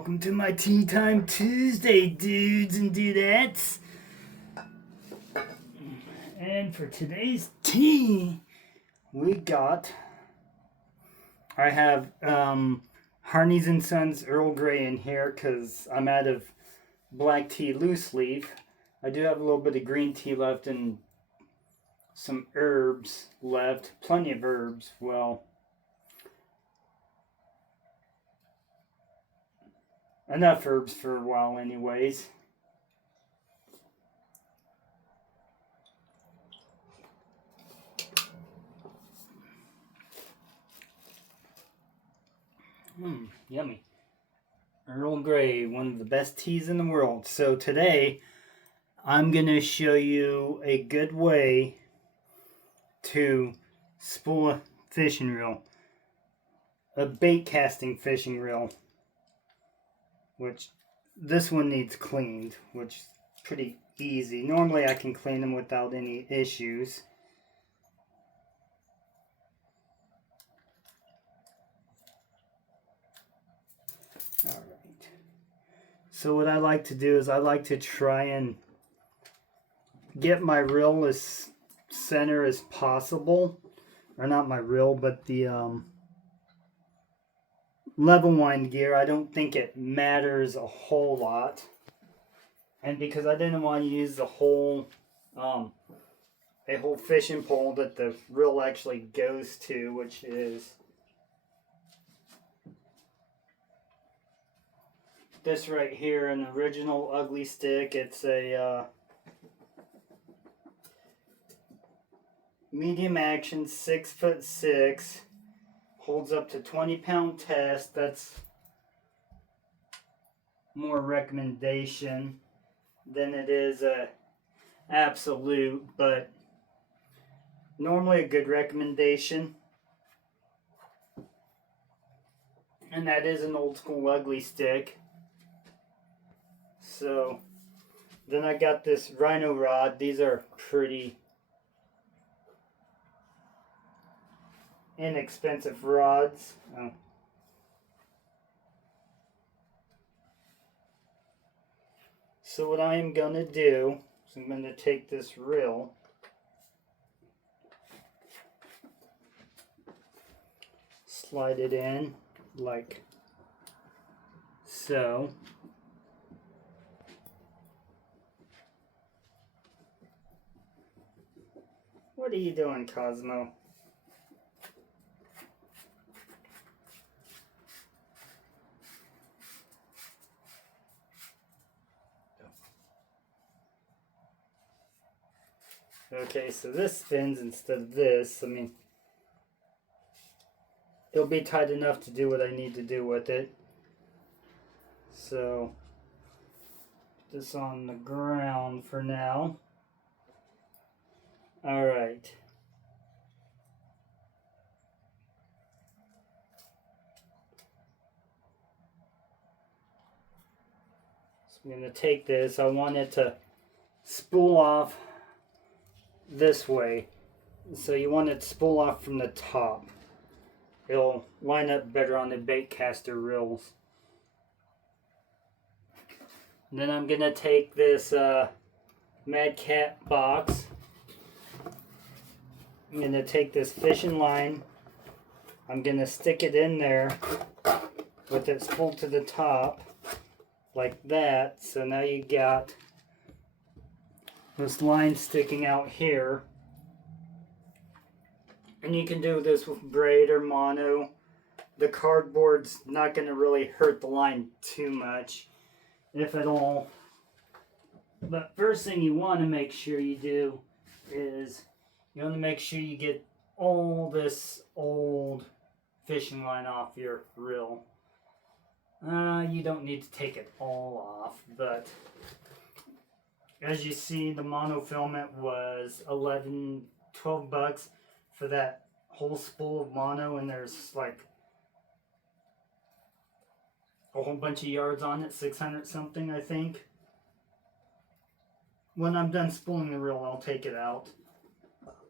welcome to my Tea Time Tuesday, dudes and dudettes. And for today's tea, I have Harney's and Sons Earl Grey in here because I'm out of black tea loose leaf. I do have a little bit of green tea left and some herbs left, plenty of herbs. Well, enough herbs for a while anyways. Yummy. Earl Grey, one of the best teas in the world. So today, I'm going to show you a good way to spool a fishing reel. A bait casting fishing reel. Which, this one needs cleaned, which is pretty easy. Normally I can clean them without any issues. Alright. So what I like to do is I like to try and get my reel as center as possible. Or not my reel, but the level wind gear. I don't think it matters a whole lot. And because I didn't want to use a whole fishing pole that the reel actually goes to, which is this right here, an original ugly stick. It's a medium action 6'6", holds up to 20-pound test. That's more recommendation than it is a absolute, but normally a good recommendation. And that is an old school ugly stick. So then I got this rhino rod. These are pretty inexpensive rods. So what I am going to do is I'm going to take this reel, slide it in like so. What are you doing, Cosmo? Okay, so this spins instead of this. I mean, it'll be tight enough to do what I need to do with it. So, put this on the ground for now. Alright. So I'm going to take this. I want it to spool off this way. So you want it to spool off from the top. It'll line up better on the bait caster reels. And then I'm going to take this Mad Cat box. I'm going to take this fishing line. I'm going to stick it in there with it spooled to the top like that. So now you got this line sticking out here. And you can do this with braid or mono. The cardboard's not going to really hurt the line too much, if at all. But first thing you want to make sure you do is you want to make sure you get all this old fishing line off your reel. You don't need to take it all off, but as you see, the monofilament was $12 for that whole spool of mono, and there's like a whole bunch of yards on it, 600 something, I think. When I'm done spooling the reel, I'll take it out.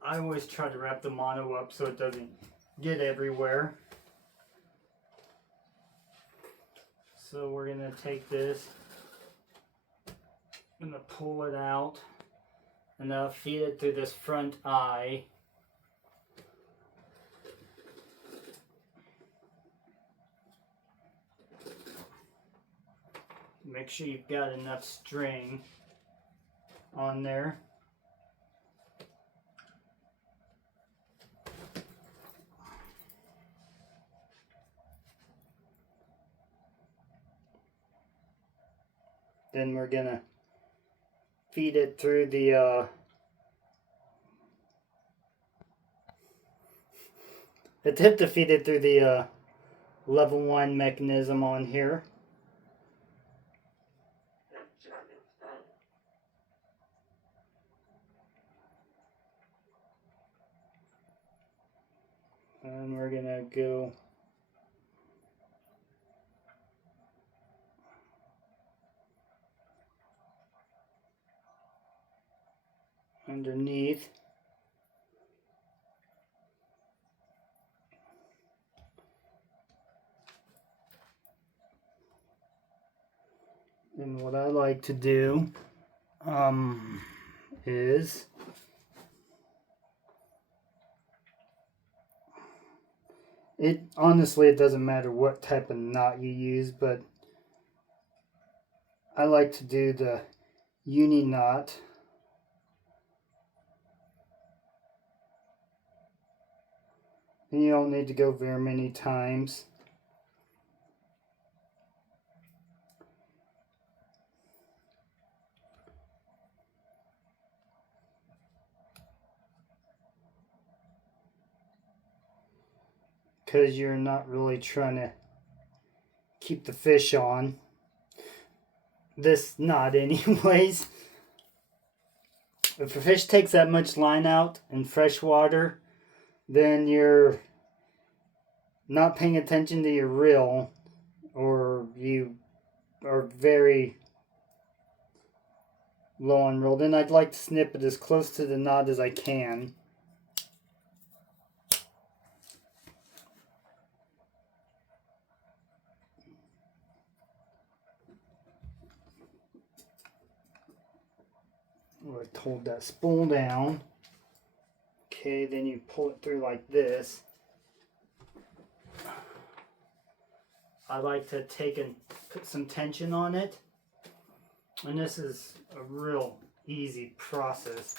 I always try to wrap the mono up so it doesn't get everywhere. So we're going to take this, I'm going to pull it out, and I'll feed it through this front eye. Make sure you've got enough string on there. Then we're gonna feed it through the attempt to feed it through the level 1 mechanism on here. And we're gonna go underneath. And what I like to do is honestly, it doesn't matter what type of knot you use, but I like to do the uni knot. And you don't need to go very many times. Because you're not really trying to keep the fish on. This knot anyways. If a fish takes that much line out in fresh water, then you're not paying attention to your reel, or you are very low on reel. Then I'd like to snip it as close to the knot as I can. We'll hold that spool down. Okay, then you pull it through like this. I like to take and put some tension on it. And this is a real easy process.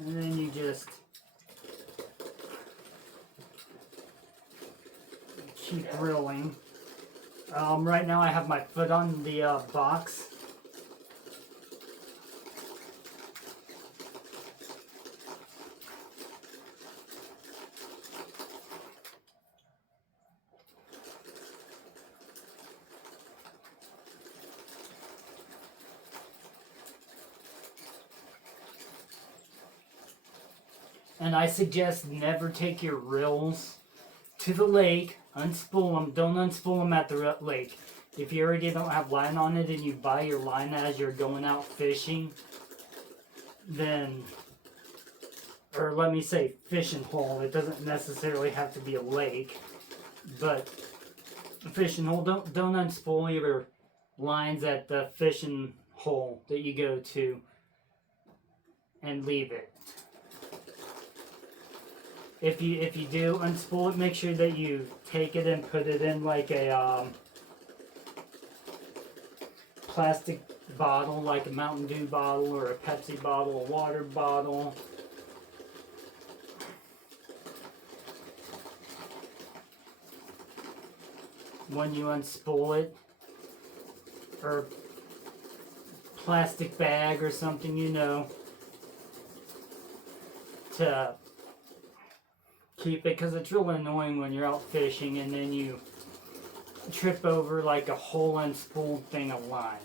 And then you just keep reeling. Right now I have my foot on the box. And I suggest never take your reels to the lake, unspool them. Don't unspool them at the lake. If you already don't have line on it and you buy your line as you're going out fishing, then, or let me say fishing hole, it doesn't necessarily have to be a lake, but a fishing hole, don't unspool your lines at the fishing hole that you go to and leave it. If you do unspool it, make sure that you take it and put it in like a plastic bottle, like a Mountain Dew bottle or a Pepsi bottle, a water bottle. When you unspool it, or plastic bag or something, you know, to keep it, because it's real annoying when you're out fishing and then you trip over like a whole unspooled thing of line.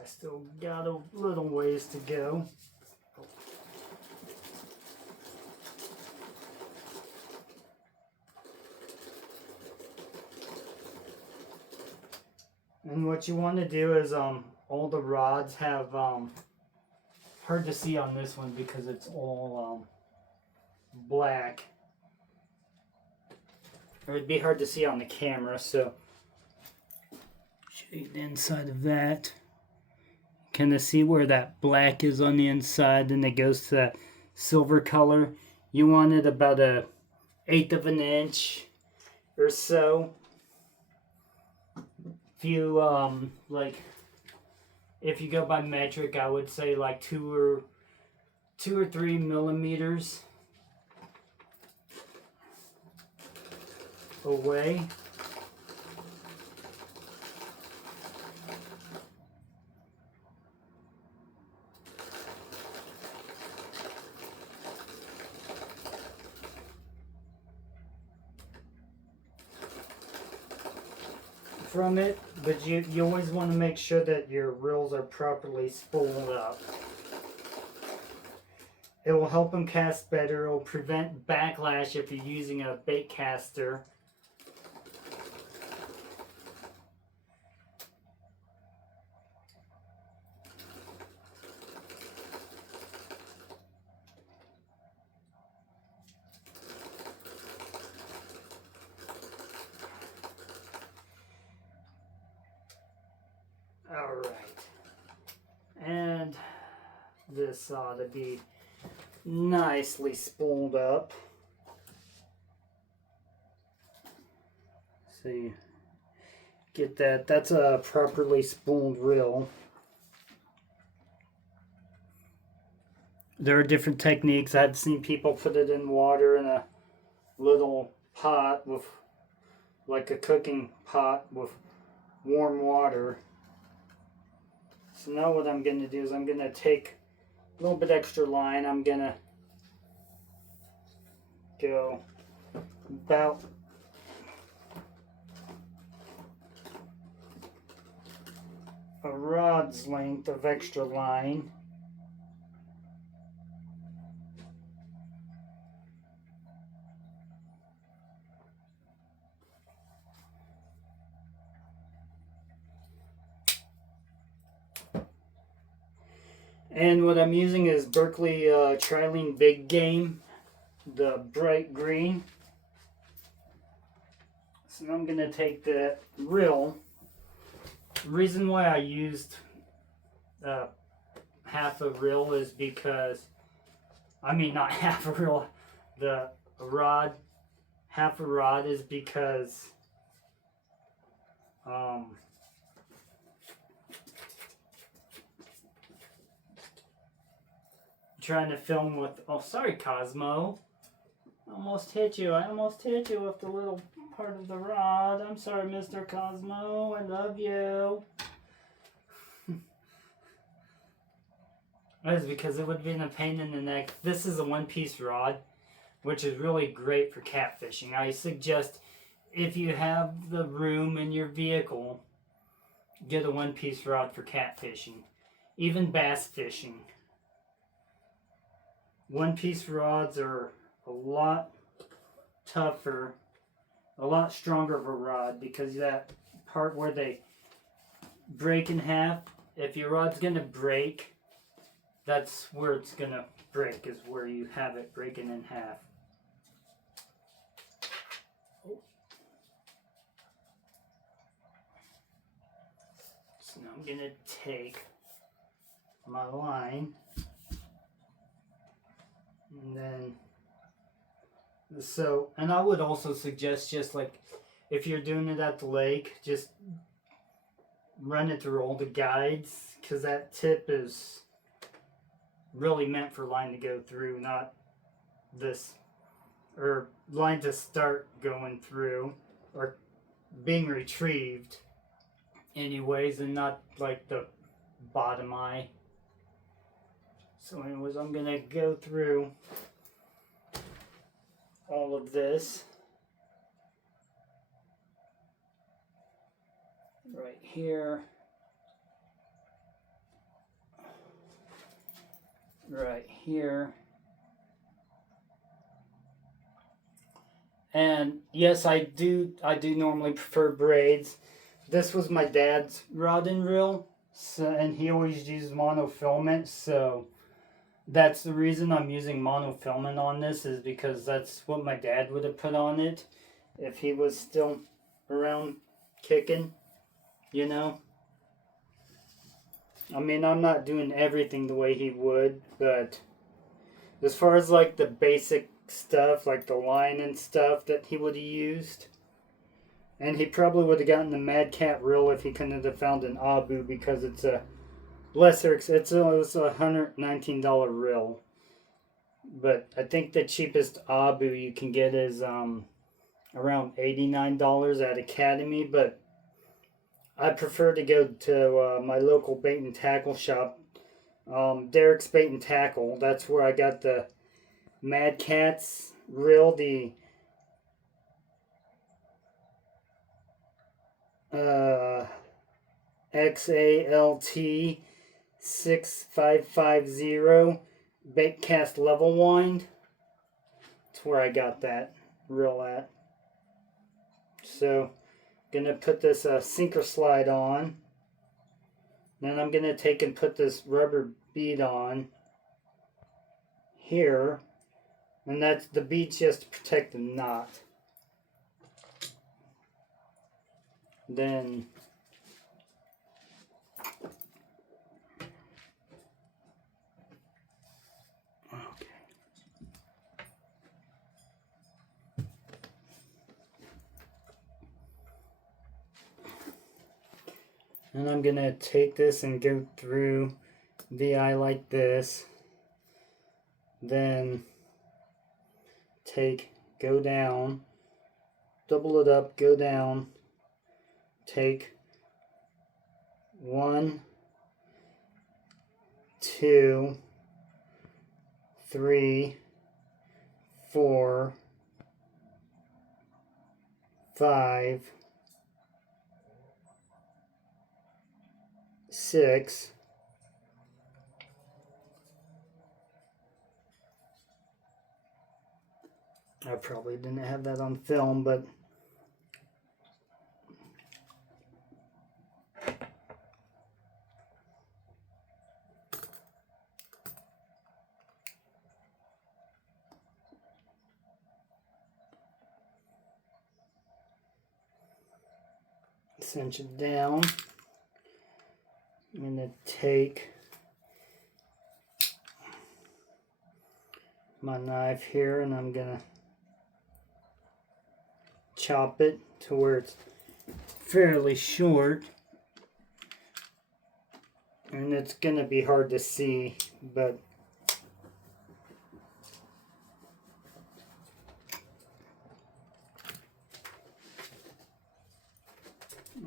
I still got a little ways to go. And what you want to do is all the rods have hard to see on this one because it's all black. It would be hard to see on the camera, so show you the inside of that. Kind of see where that black is on the inside, and it goes to that silver color. You want it about 1/8 of an inch or so. If you if you go by metric, I would say like 2 or 3 millimeters away. From it, but you always want to make sure that your reels are properly spooled up. It will help them cast better. It will prevent backlash if you're using a bait caster. Alright, and this ought to be nicely spooled up. See, get that, that's a properly spooled reel. There are different techniques. I've seen people put it in water in a little pot with, like a cooking pot with warm water. So now what I'm going to do is I'm going to take a little bit extra line. I'm going to go about a rod's length of extra line. And what I'm using is Berkeley Trilene Big Game, the bright green. So now I'm going to take the reel. The reason why I used half a reel is because, I mean not half a reel, the rod, half a rod is because trying to film with, oh sorry Cosmo, I almost hit you with the little part of the rod. I'm sorry Mr. Cosmo, I love you. That is because it would have been a pain in the neck. This is a one-piece rod, which is really great for catfishing. I suggest if you have the room in your vehicle, get a one-piece rod for catfishing, even bass fishing. One-piece rods are a lot tougher, a lot stronger of a rod, because that part where they break in half, if your rod's going to break, that's where it's going to break, is where you have it breaking in half. So now I'm going to take my line, and then, so, and I would also suggest, just like if you're doing it at the lake, just run it through all the guides, because that tip is really meant for line to go through, not this, or line to start going through or being retrieved anyways, and not like the bottom eye. So anyways, I'm gonna go through all of this right here. right here. And yes, I do normally prefer braids. This was my dad's rod and reel, so, and he always used monofilament, so that's the reason I'm using monofilament on this, is because that's what my dad would have put on it if he was still around kicking, you know. I mean, I'm not doing everything the way he would, but as far as like the basic stuff, like the line and stuff that he would have used, and he probably would have gotten the Mad Cat reel if he couldn't have found an Abu, because it's a lesser, it's a $119 reel. But I think the cheapest Abu you can get is around $89 at Academy, but I prefer to go to my local bait and tackle shop, Derek's Bait and Tackle. That's where I got the Mad Cat's reel, the XALT 6550 baitcast level wind. That's where I got that reel at. So gonna put this sinker slide on. Then I'm gonna take and put this rubber bead on here, and that's the bead's just to protect the knot. Then and I'm gonna take this and go through the eye like this. Then go down, double it up, go down, take 1, 2, 3, 4, 5, 6, I probably didn't have that on film, but cinch it down. I'm going to take my knife here and I'm going to chop it to where it's fairly short. And it's going to be hard to see, but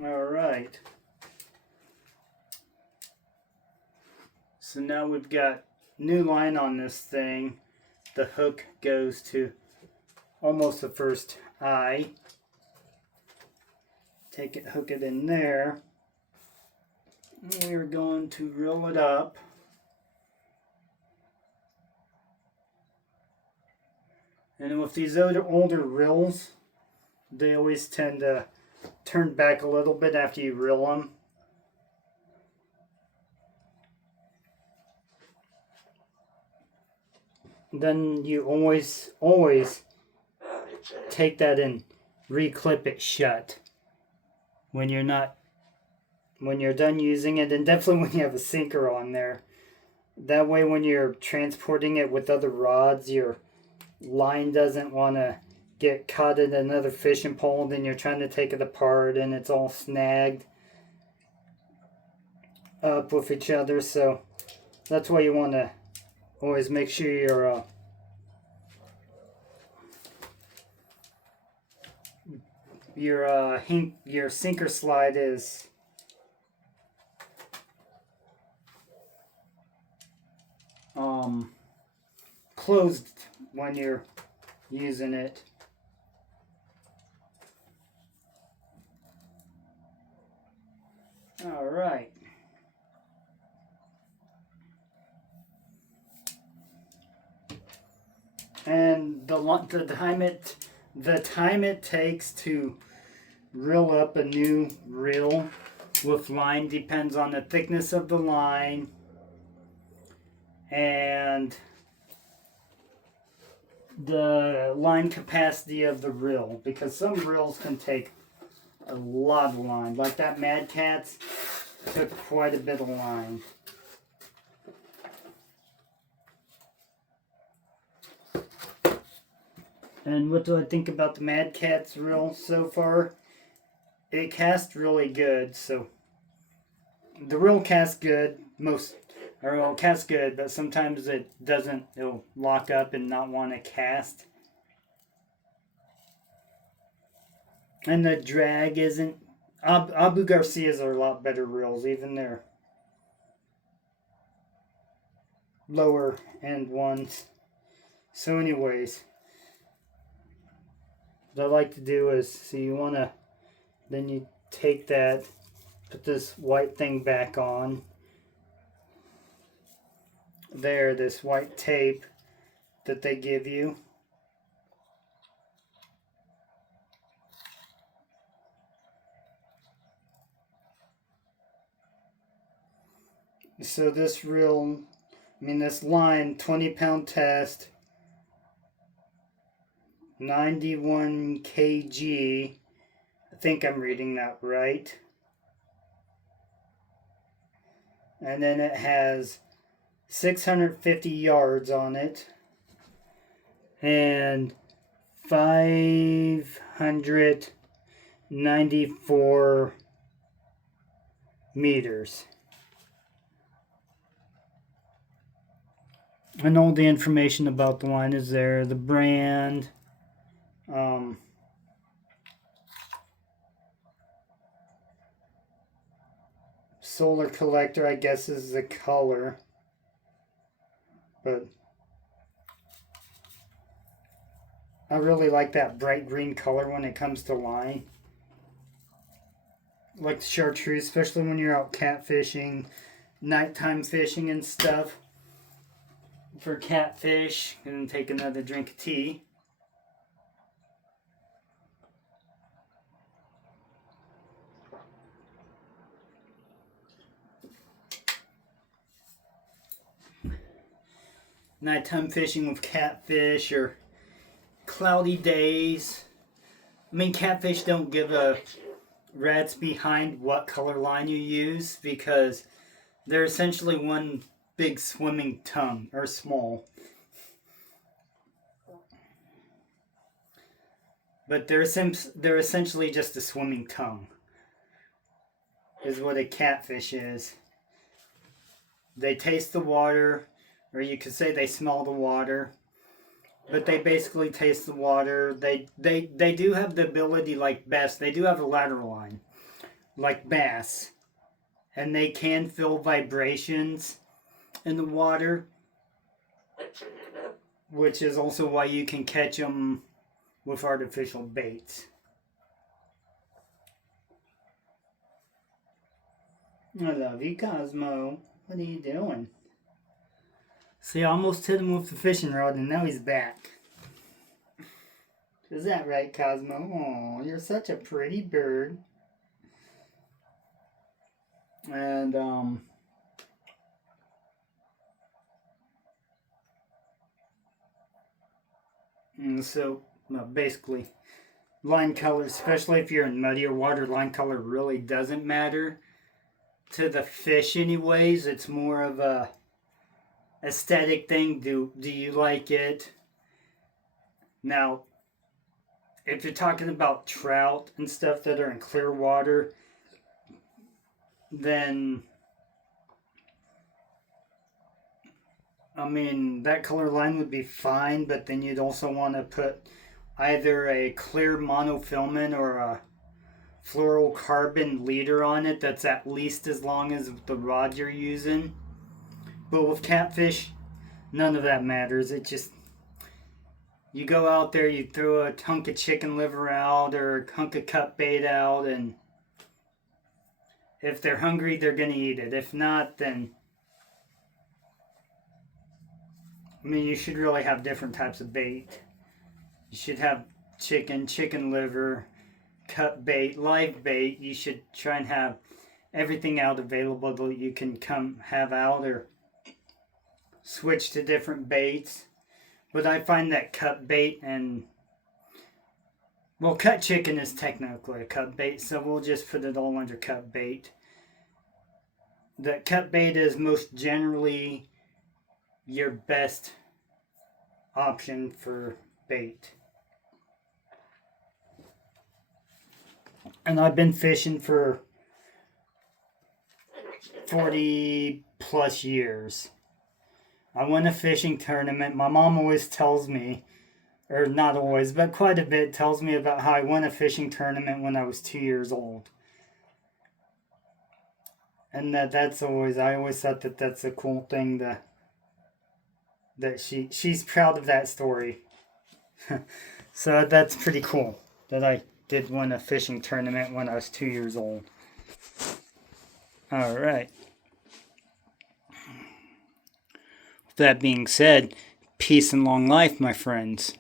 all right. So now we've got new line on this thing. The hook goes to almost the first eye. Take it, hook it in there. And we're going to roll it up. And with these older reels, they always tend to turn back a little bit after you reel them. Then you always take that and reclip it shut when you're done using it, and definitely when you have a sinker on there. That way when you're transporting it with other rods, your line doesn't want to get caught in another fishing pole, then you're trying to take it apart and it's all snagged up with each other. So that's why you want to always make sure your sinker slide is closed when you're using it. All right. And the time it takes to reel up a new reel with line depends on the thickness of the line and the line capacity of the reel, because some reels can take a lot of line. Like that Mad Catz took quite a bit of line. And what do I think about the Mad Catz reel so far? It casts really good. So the reel casts good. It'll cast good, but sometimes it doesn't. It'll lock up and not want to cast. And the drag isn't. Abu Garcia's are a lot better reels, even their lower end ones. So anyways, what I like to do is, so you want to, then you take that, put this white thing back on. There, this white tape that they give you. So this reel, this line, 20-pound test, 91 kg. I think I'm reading that right. And then it has 650 yards on it and 594 meters. And all the information about the line is there. The brand, solar collector, I guess, is the color. But I really like that bright green color when it comes to line. Like the chartreuse, especially when you're out catfishing, nighttime fishing and stuff. For catfish, and take another drink of tea. Nighttime fishing with catfish or cloudy days. Catfish don't give a rat's behind what color line you use, because they're essentially one big swimming tongue, or small. But they're essentially just a swimming tongue, is what a catfish is. They taste the water, or you could say they smell the water, but they basically taste the water. They do have the ability, like bass, they do have a lateral line, like bass, and they can feel vibrations in the water, which is also why you can catch them with artificial baits. I love you, Cosmo. What are you doing? See, I almost hit him with the fishing rod and now he's back. Is that right, Cosmo? Oh, you're such a pretty bird. And, so basically, line color, especially if you're in muddier water, line color really doesn't matter to the fish anyways. It's more of a aesthetic thing. Do you like it? Now, if you're talking about trout and stuff that are in clear water, then that color line would be fine, but then you'd also want to put either a clear monofilament or a fluorocarbon leader on it that's at least as long as the rod you're using. But with catfish, none of that matters. It just, you go out there, you throw a hunk of chicken liver out or a hunk of cut bait out, and if they're hungry, they're going to eat it. If not, then I mean, you should really have different types of bait. You should have chicken liver, cut bait, live bait. You should try and have everything out available that you can come have out, or switch to different baits. But I find that cut bait and, well, cut chicken is technically a cut bait, so we'll just put it all under cut bait. That cut bait is most generally your best option for bait. And I've been fishing for 40 plus years. I won a fishing tournament. My mom always tells me, or not always, but quite a bit, tells me about how I won a fishing tournament when I was 2 years old. And that's always, I always thought that that's a cool thing that she's proud of that story. So that's pretty cool that I did win a fishing tournament when I was 2 years old. All right. With that being said, peace and long life, my friends.